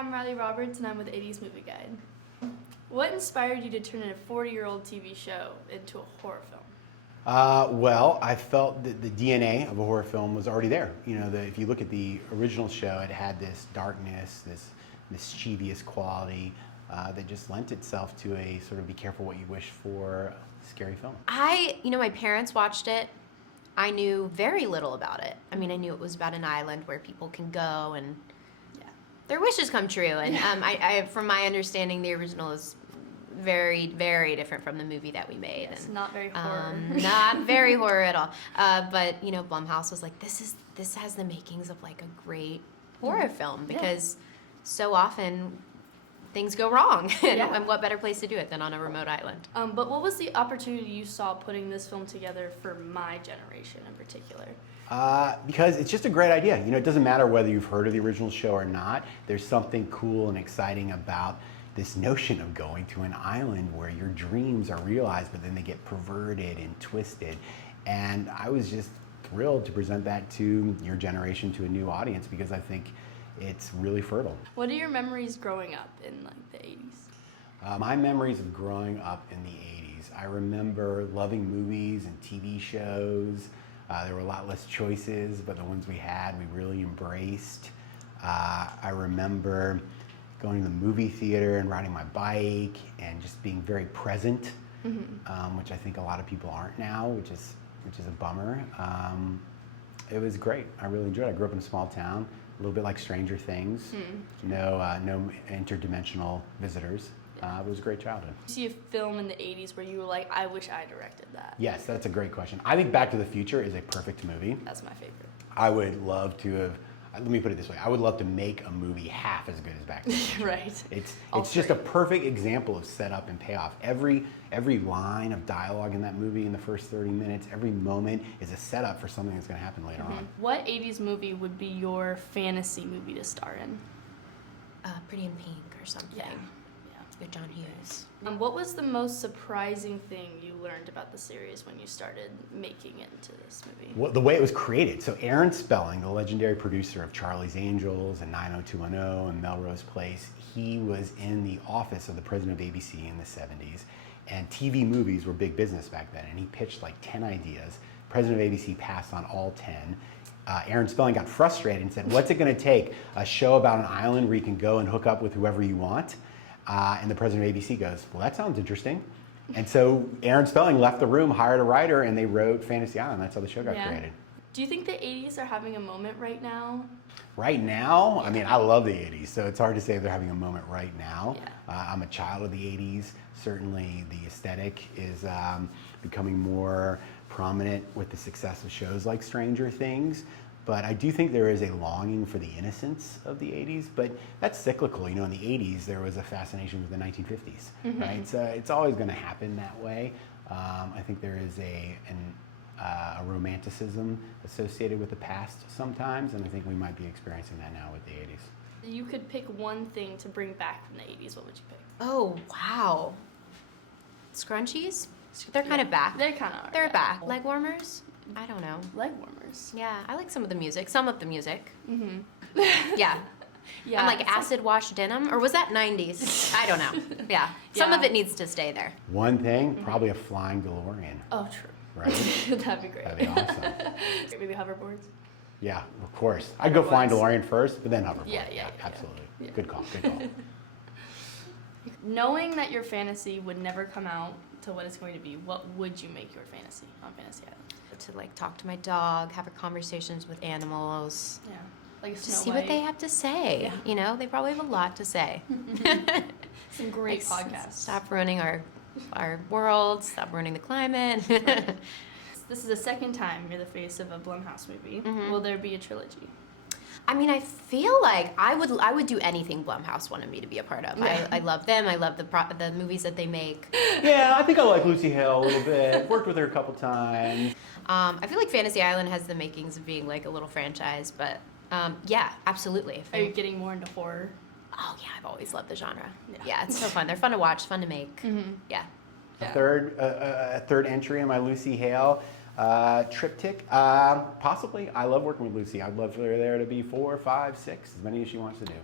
I'm Riley Roberts, and I'm with 80s Movie Guide. What inspired you to turn a 40-year-old TV show into a horror film? Well, I felt that the DNA of a horror film was already there. You know, if you look at the original show, it had this darkness, this mischievous quality that just lent itself to a sort of be careful what you wish for scary film. My parents watched it. I knew very little about it. I mean, I knew it was about an island where people can go and their wishes come true. And from my understanding, the original is very, very different from the movie that we made. Yes, and not very horror. Not very horror at all. But Blumhouse was like, this has the makings of like a great horror film, because so often things go wrong. And what better place to do it than on a remote island? But what was the opportunity you saw putting this film together for my generation in particular? Because it's just a great idea. You know, it doesn't matter whether you've heard of the original show or not. There's something cool and exciting about this notion of going to an island where your dreams are realized, but then they get perverted and twisted. And I was just thrilled to present that to your generation, to a new audience, because I think it's really fertile. What are your memories growing up in like the 80s? My memories of growing up in the 80s. I remember loving movies and TV shows. There were a lot less choices, but the ones we had, we really embraced. I remember going to the movie theater and riding my bike and just being very present, which I think a lot of people aren't now, which is a bummer. It was great. I really enjoyed it. I grew up in a small town, a little bit like Stranger Things. No interdimensional visitors. It was a great childhood. Did you see a film in the 80s where you were like, I wish I directed that? Yes, that's a great question. I think Back to the Future is a perfect movie. That's my favorite. I would love to have, let me put it this way, I would love to make a movie half as good as Back to the Future. Right. It's just a perfect example of setup and payoff. Every line of dialogue in that movie in the first 30 minutes, every moment is a setup for something that's going to happen later on. What 80s movie would be your fantasy movie to star in? Pretty in Pink or something. Yeah. With John Hughes. What was the most surprising thing you learned about the series when you started making it into this movie? Well, the way it was created. So Aaron Spelling, the legendary producer of Charlie's Angels and 90210 and Melrose Place, he was in the office of the president of ABC in the 70s, and TV movies were big business back then, and he pitched like 10 ideas. President of ABC passed on all 10. Aaron Spelling got frustrated and said, what's it going to take? A show about an island where you can go and hook up with whoever you want? And the president of ABC goes, well, that sounds interesting. And so Aaron Spelling left the room, hired a writer, and they wrote Fantasy Island. That's how the show got created. Do you think the 80s are having a moment right now? Right now? I mean, I love the 80s, so it's hard to say if they're having a moment right now. Yeah. I'm a child of the 80s. Certainly the aesthetic is becoming more prominent with the success of shows like Stranger Things. But I do think there is a longing for the innocence of the 80s, but that's cyclical. You know, in the 80s, there was a fascination with the 1950s, right? So it's always going to happen that way. I think there is a romanticism associated with the past sometimes, and I think we might be experiencing that now with the 80s. You could pick one thing to bring back from the 80s. What would you pick? Oh, wow. Scrunchies? They're kind of back. They kind of are. They're back. Leg warmers? I don't know. Leg warmers. Yeah, I like some of the music. Some of the music. Yeah. I'm like acid wash denim, or was that 90s? I don't know. Yeah. Some of it needs to stay there. One thing, probably a flying DeLorean. Oh, true. Right? That'd be great. That'd be awesome. Maybe hoverboards? Yeah, of course. I'd go flying DeLorean first, but then hoverboard. Yeah. Absolutely. Yeah. Good call, good call. Knowing that your fantasy would never come out to what it's going to be, what would you make your fantasy on Fantasy Island? To like talk to my dog, have conversations with animals. Yeah. Like Just see what they have to say. Yeah. You know, they probably have a lot to say. Some great podcasts. Stop ruining our world, stop ruining the climate. This is the second time you're the face of a Blumhouse movie. Will there be a trilogy? I mean, I feel like I would do anything Blumhouse wanted me to be a part of. Yeah. I love them. I love the movies that they make. Yeah, I think I like Lucy Hale a little bit. Worked with her a couple times. I feel like Fantasy Island has the makings of being like a little franchise, but yeah, absolutely. Are you getting more into horror? Oh yeah, I've always loved the genre. Yeah, it's so fun. They're fun to watch, fun to make. Yeah. A third entry in my Lucy Hale triptych. Possibly. I love working with Lucy. I'd love for there to be 4, 5, 6, as many as she wants to do.